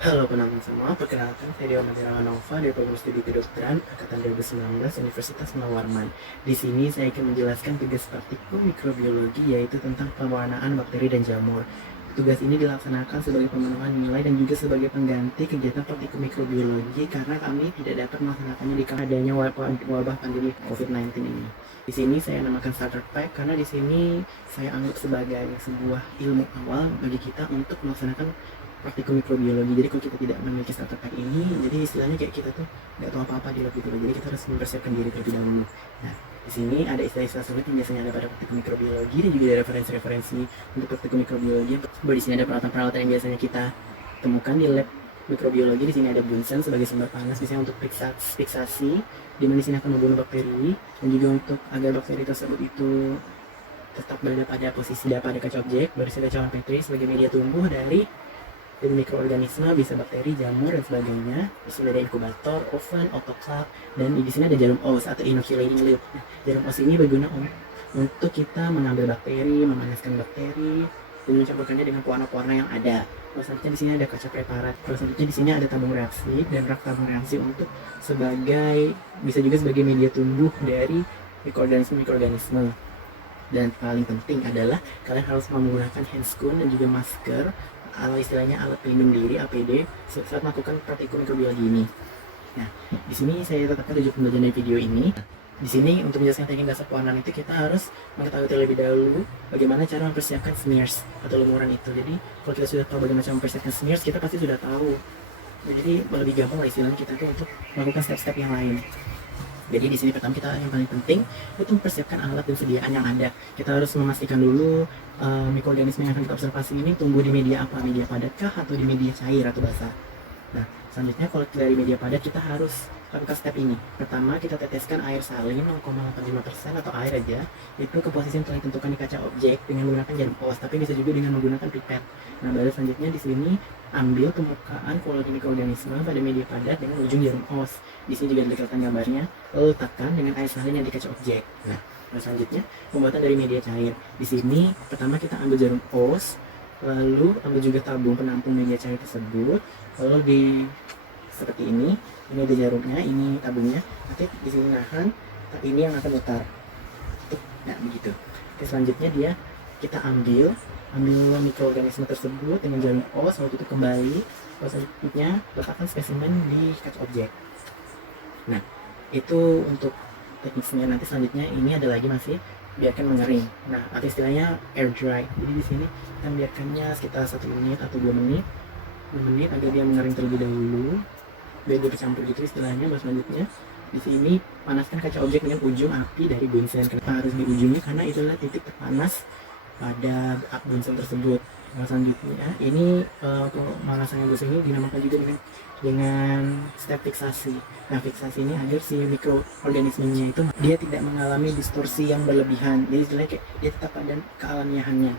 Halo penonton semua, perkenalkan saya Dewa Madirawan Nova dari program studi kedokteran Angkatan 2019 Universitas Munawarman. Di sini saya akan menjelaskan tugas praktikum mikrobiologi yaitu tentang pewarnaan bakteri dan jamur. Tugas ini dilaksanakan sebagai pemenuhan nilai dan juga sebagai pengganti kegiatan praktikum mikrobiologi karena kami tidak dapat melaksanakannya di adanya wabah pandemi COVID-19 ini. Di sini saya namakan starter pack karena di sini saya anggap sebagai sebuah ilmu awal bagi kita untuk melaksanakan praktikum mikrobiologi. Jadi kalau kita tidak memiliki starter pack ini, jadi istilahnya kayak kita tuh nggak tahu apa-apa di lab gitu loh. Jadi kita harus mempersiapkan diri terlebih dahulu. Nah, di sini ada istilah-istilah sulit yang biasanya ada pada praktikum mikrobiologi dan juga ada referensi-referensi untuk praktikum mikrobiologi. Di sini ada peralatan-peralatan yang biasanya kita temukan di lab mikrobiologi. Di sini ada bunsen sebagai sumber panas, biasanya untuk fiksasi, di mana di sini akan membunuh bakteri dan juga untuk agar bakteri tersebut itu tetap berada pada posisi pada kaca objek, berisi cawan Petri sebagai media tumbuh dari mikroorganisme, bisa bakteri, jamur dan sebagainya. Di sini ada inkubator, oven, autoclave, dan di sini ada jarum os atau inoculating loop. Nah, jarum os ini berguna untuk kita mengambil bakteri, memanaskan bakteri, dan mencampurkannya dengan pewarna-pewarna yang ada. Terus selanjutnya di sini ada kaca preparat. Terus selanjutnya di sini ada tabung reaksi dan rak tabung reaksi untuk bisa juga sebagai media tumbuh dari mikroorganisme. Dan paling penting adalah kalian harus menggunakan handscoon dan juga masker, istilahnya alat pelindung diri (APD) saat melakukan praktikum mikrobiologi ini. Nah, di sini saya tetapkan tujuan pembelajaran dari video ini. Di sini untuk menjelaskan teknik dasar pewarnaan itu kita harus mengetahui terlebih dahulu bagaimana cara mempersiapkan smears atau lumuran itu. Jadi kalau kita sudah tahu bagaimana cara mempersiapkan smears, kita pasti sudah tahu. Jadi lebih gampang lah istilahnya kita tuh untuk melakukan step-step yang lain. Jadi di sini pertama kita yang paling penting itu mempersiapkan alat dan sediaan yang ada. Kita harus memastikan dulu mikroorganisme yang akan kita observasi ini tumbuh di media apa, media padatkah atau di media cair atau basah. Nah, selanjutnya kalau dari media padat kita harus lakukan step ini. Pertama kita teteskan air salin 0,85% atau air aja, itu ke posisi yang telah ditentukan di kaca objek dengan menggunakan jarum os, tapi bisa juga dengan menggunakan pipet. Nah, baru selanjutnya di sini ambil permukaan koloni mikroorganisme pada media padat dengan ujung jarum os. Di sini juga dikatakan gambarnya, lalu letakkan dengan air salin yang di kaca objek. Nah, selanjutnya pembuatan dari media cair. Di sini pertama kita ambil jarum os, lalu ambil juga tabung penampung media cair tersebut, lalu seperti ini ada jarumnya, ini tabungnya, nanti di sini nahan, ini yang akan mutar. Nah, begitu. Oke, selanjutnya kita ambil mikroorganisme tersebut dengan jarum os, lalu tutup kembali. Lalu selanjutnya letakkan spesimen di kaca objek. Nah, itu untuk tekniknya. Nanti selanjutnya ini ada lagi masih biarkan mengering. Nah, atau istilahnya air dry. Jadi di sini kita biarkannya sekitar 1 menit atau 2 menit agar dia mengering terlebih dahulu, biar dia bercampur gitu istilahnya. Baru selanjutnya di sini panaskan kaca objek dengan ujung api dari bunsen. Kenapa harus di ujungnya? Karena itulah titik terpanas pada bunsen tersebut. Nah, selanjutnya ini pemanasan bunsen ini dinamakan juga dengan step fiksasi. Nah, fiksasi ini agar si mikroorganismenya itu dia tidak mengalami distorsi yang berlebihan. Jadi istilahnya kayak dia tetap pada kealamiahannya.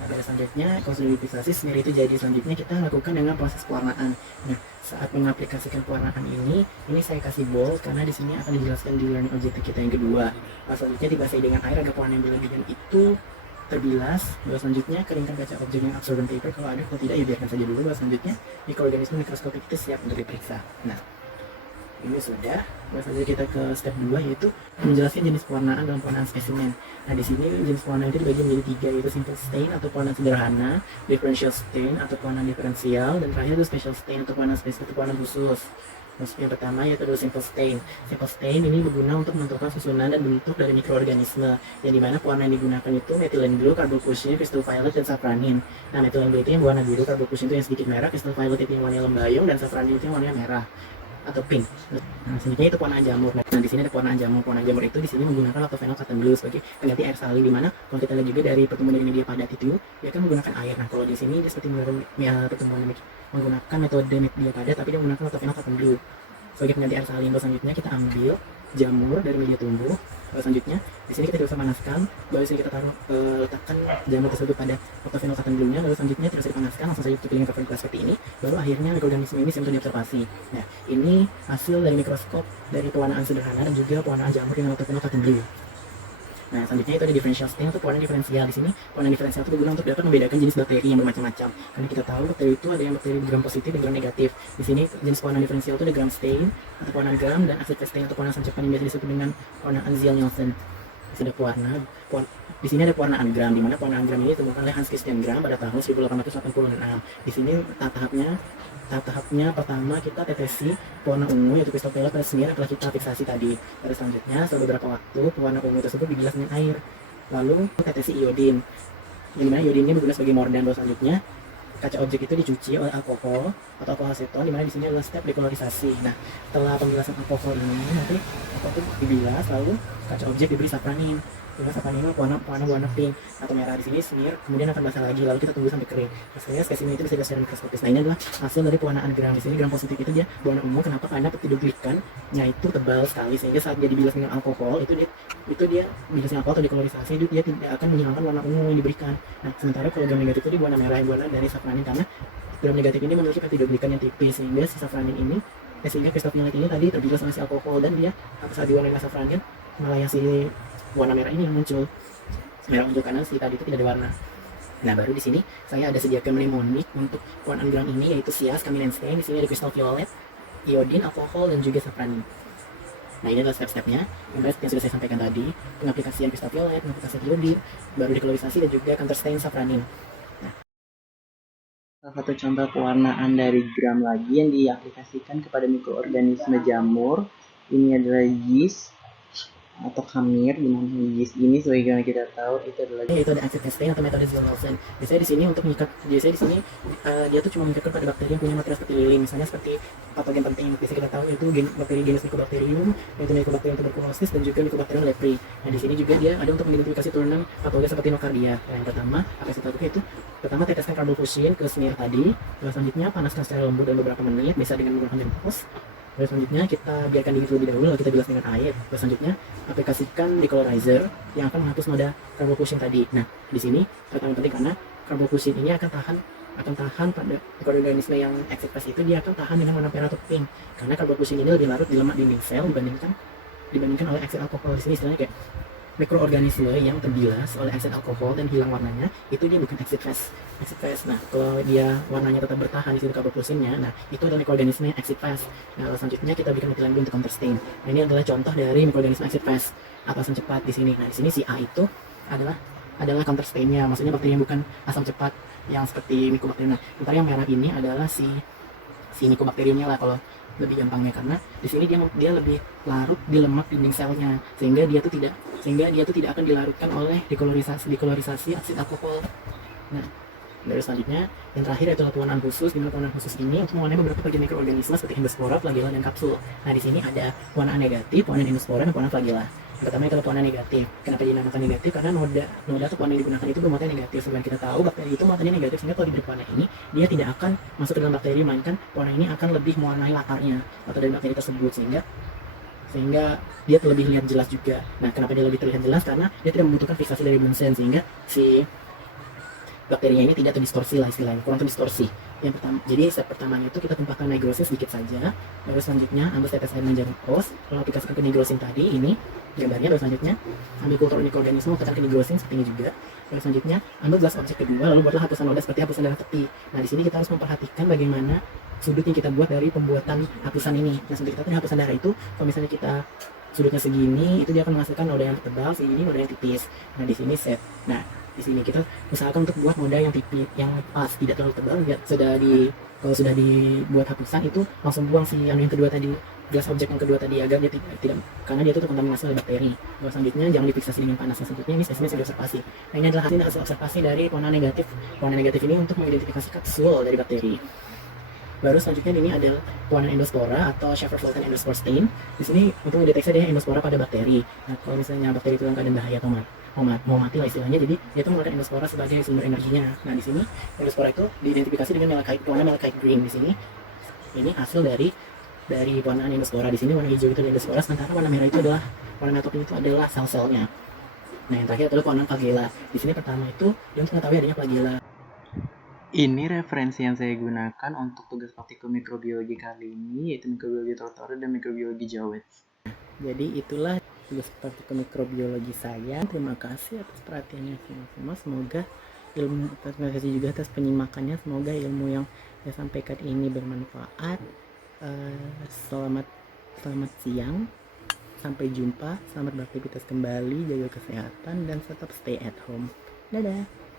Nah, pada selanjutnya kalau sudah difiksasi smear itu jadi, selanjutnya kita lakukan dengan proses pewarnaan. Nah, saat mengaplikasikan pewarnaan ini saya kasih bold karena di sini akan dijelaskan di learning objective kita yang kedua. Nah, selanjutnya dibasahi dengan air agar pewarnaan yang berlebihan itu terbilas. Lalu selanjutnya keringkan kaca objek yang absorbent paper, kalau ada, kalau tidak ya biarkan saja dulu. Lalu selanjutnya mikroorganisme mikroskopik itu siap untuk diperiksa. Nah, ini sudah. Lalu selanjutnya kita ke step 2 yaitu menjelaskan jenis pewarnaan dalam pewarnaan spesimen. Nah, di sini jenis pewarnaan itu dibagi menjadi 3, yaitu simple stain atau pewarnaan sederhana, differential stain atau pewarnaan diferensial, dan terakhir itu special stain atau pewarnaan spesifik atau pewarnaan khusus. Yang pertama yaitu adalah simple stain. Simple stain ini berguna untuk menentukan susunan dan bentuk dari mikroorganisme, yang dimana pewarna yang digunakan itu methylene blue, carbocushin, crystal violet, dan safranin. Nah, methylene blue itu yang berwarna biru, carbocushin itu yang sedikit merah, crystal violet itu yang warna lembayung, dan safranin itu yang warna merah atau pink. Nah, selanjutnya itu pewarnaan jamur. Nah, di sini ada pewarnaan jamur. Pewarnaan jamur itu di sini menggunakan lactophenol cotton blue sebagai pengganti air salin, di mana kalau kita lihat juga dari pertumbuhan dari media padat itu dia kan menggunakan air. Nah, kalau di sini dia seperti pertumbuhan menggunakan metode media padat, tapi dia menggunakan lactophenol cotton blue sebagai pengganti air salin. Lalu selanjutnya kita ambil jamur dari media tumbuh. Lalu selanjutnya di sini kita tidak usah panaskan, baru sini kita letakkan jamur tersebut pada lactophenol cotton blue-nya. Lalu selanjutnya tidak usah dipanaskan, langsung saja tutup dengan cover gelas seperti ini. Baru akhirnya mikroorganisme ini siap untuk diobservasi. Nah, ini hasil dari mikroskop dari pewarnaan sederhana dan juga pewarnaan jamur dengan lactophenol cotton blue. Nah, selanjutnya itu ada differential stain atau pewarna diferensial. Di sini pewarna diferensial itu berguna untuk dapat membedakan jenis bakteri yang bermacam-macam. Karena kita tahu bakteri itu ada yang bakteri gram positif dan gram negatif. Di sini jenis pewarna diferensial itu ada gram stain atau pewarna gram dan acid stain atau pewarna sancapan yang biasa disebut dengan pewarna Ansel-Nielsen. Sudah di sini ada pewarnaan gram, di mana pewarnaan gram ini ditemukan oleh Hans Christian Gram pada tahun 1886. Di sini tahap-tahapnya pertama kita tetesi pewarna ungu yaitu crystal violet pada smear yang telah kita fiksasi tadi. Lalu selanjutnya setelah beberapa waktu pewarna ungu tersebut dibilas dengan air. Lalu tetesi iodin. Yang dimana iodin ini berguna sebagai mordant. Lalu selanjutnya kaca objek itu dicuci oleh alkohol atau alkohol aseton, dimana di sini adalah step dekolorisasi. Nah, setelah pembilasan alkohol ini nanti alkohol itu dibilas, lalu kaca objek diberi sapranin. Dimana sapranin itu warna pink atau merah. Di sini smear, kemudian akan basah lagi, lalu kita tunggu sampai kering. Hasilnya spesimen itu bisa dilihat secara mikroskopis. Nah, ini adalah hasil dari pewarnaan gram. Di sini gram positif itu dia berwarna ungu. Kenapa? Karena peptidoglikannya itu tebal sekali, sehingga saat dia dibilas dengan alkohol itu dia bilasnya alkohol atau dekolorisasi itu dia tidak akan menghilangkan warna ungu yang diberikan. Nah, sementara kalau gram negatif itu dia warna merah yang berwarna dari safranin, karena gram negatif ini memiliki peptidoglikan yang tipis, sehingga si safranin ini sehingga crystal violet ini tadi terbilas oleh si alkohol, dan dia saat diwarnai dengan safranin malah yang si warna merah ini yang muncul. Merah muncul karena si tadi itu tidak ada warna. Nah, baru di sini saya ada sediakan mnemonik untuk pewarnaan gram ini, yaitu SIAS, Camin Stain. Di sini ada crystal violet, iodin, alkohol, dan juga safranin. Nah, ini adalah step-stepnya yang sudah saya sampaikan tadi: pengaplikasian crystal violet, pengaplikasian iodin, baru dekolorisasi, dan juga counter stain safranin. Nah, salah satu contoh pewarnaan dari gram lagi yang diaplikasikan kepada mikroorganisme jamur ini adalah yeast atau khamir, di mana yeast ini sebagaimana kita tahu itu ada acid stain atau metode Zell-Nelson. Biasanya di sini dia tuh cuma mengikatkan pada bakteri yang punya material seperti lilin, misalnya seperti patogen penting. Biasanya kita tahu itu bakteri genus Mycobacterium, yaitu Mycobacterium tuberculosis, dan juga Mycobacterium leprae. Nah, di sini juga dia ada untuk mengidentifikasi turunan patogen seperti nocardia. Nah, yang pertama apa yang saya lakukan itu teteskan carbofuscin ke smear tadi. Lalu selanjutnya panaskan secara lembut dan beberapa menit, bisa dengan menggunakan glucose. Lalu selanjutnya kita biarkan dingin terlebih dahulu, lalu kita bilas dengan air. Lalu selanjutnya aplikasikan decolorizer yang akan menghapus noda carbofuscin tadi. Nah, di sini paling penting karena carbofuscin ini akan tahan pada mikroorganisme yang ekspres itu, dia akan tahan dengan warna merah atau pink. Karena carbofuscin ini lebih larut di lemak dinding sel dibandingkan oleh eksid alkohol. Di sini istilahnya kayak mikroorganisme yang terbilas oleh eksid alkohol dan hilang warnanya, itu dia bukan eksid fast. Nah, kalau dia warnanya tetap bertahan di situ carbofuscinnya, nah itu adalah mikroorganisme yang eksid fast. Nah, selanjutnya kita bikin metilan untuk counter stain. Nah, ini adalah contoh dari mikroorganisme eksid fast atau asam cepat di sini. Nah, di sini si A itu adalah counter stainnya, maksudnya bakteri yang bukan asam cepat yang seperti Mycobacterium. Nah, sementara yang merah ini adalah si Mycobacteriumnya lah kalau lebih gampangnya, karena di sini dia lebih larut di lemak dinding selnya, sehingga dia tuh tidak akan dilarutkan oleh dekolorisasi aksid alkohol. Nah, dari selanjutnya yang terakhir adalah pewarnaan khusus, di mana pewarnaan khusus ini untuk mewarnai beberapa bagian mikroorganisme seperti endospora, flagella, dan kapsul. Nah, di sini ada pewarnaan negatif, pewarnaan endospora, dan pewarnaan flagella. Yang pertama itu adalah pewarnaan negatif. Kenapa dinamakan negatif? Karena noda atau pewarna yang digunakan itu bermuatan negatif. Sehingga kita tahu bakteri itu muatannya negatif, sehingga kalau diberi pewarna ini dia tidak akan masuk ke dalam bakteri, melainkan pewarna ini akan lebih mewarnai latarnya atau dari bakteri tersebut, sehingga dia lebih lihat jelas juga. Nah, kenapa dia lebih terlihat jelas? Karena dia tidak membutuhkan fiksasi dari Bunsen, sehingga si bakterinya ini tidak terdistorsi lah istilahnya, kurang terdistorsi. Yang pertama, jadi step pertamanya itu kita tumpahkan nigrosin sedikit saja. Lalu selanjutnya ambil tetes air dengan jarum kos, lalu aplikasikan ke nigrosin tadi, ini gambarnya. Lalu selanjutnya ambil kultur mikroorganisme, tekan ke nigrosin seperti ini juga. Lalu selanjutnya ambil gelas objek kedua, lalu buatlah hapusan noda seperti hapusan darah peti. Nah, di sini kita harus memperhatikan bagaimana sudut yang kita buat dari pembuatan hapusan ini. Nah, sudut kita hapusan darah itu, kalau misalnya kita sudutnya segini, itu dia akan menghasilkan noda yang tebal, segini noda yang tipis. Nah, di sini set. Nah, di sini kita usahakan untuk buat noda yang tipis, yang pas, tidak terlalu tebal. Kalau sudah dibuat hapusan itu langsung buang si yang kedua tadi, gelas objek yang kedua tadi, agar dia tidak karena dia itu terkontaminasi oleh bakteri. Lalu selanjutnya jangan difiksasi dengan panas. Selanjutnya ini spesimen sudah observasi. Nah, ini adalah hasil observasi dari pewarna negatif. Pewarna negatif ini untuk mengidentifikasi kapsul dari bakteri. Baru selanjutnya ini adalah pewarna endospora atau Schaefer-Fulton endospore stain. Di sini untuk mendeteksi adanya endospora pada bakteri. Nah, kalau misalnya bakteri itu dalam keadaan bahaya atau mau mati lah istilahnya, jadi dia itu menggunakan endospora sebagai sumber energinya. Nah, di sini endospora itu diidentifikasi dengan warna malachite green. Di sini ini hasil dari pewarnaan endospora. Di sini warna hijau itu endospora, sementara warna merah itu adalah warna metopin itu adalah sel-selnya. Nah, yang terakhir adalah pewarnaan flagella. Di sini pertama itu dia untuk mengetahui adanya flagella. Ini referensi yang saya gunakan untuk tugas praktikum mikrobiologi kali ini, yaitu mikrobiologi Tortora dan mikrobiologi Jowett. Jadi itulah tugas praktikum mikrobiologi saya. Terima kasih atas perhatiannya semua. Semoga terima kasih juga atas penyimakannya. Semoga ilmu yang saya sampaikan ini bermanfaat. Selamat siang. Sampai jumpa. Selamat beraktivitas kembali. Jaga kesehatan dan tetap stay at home. Dadah.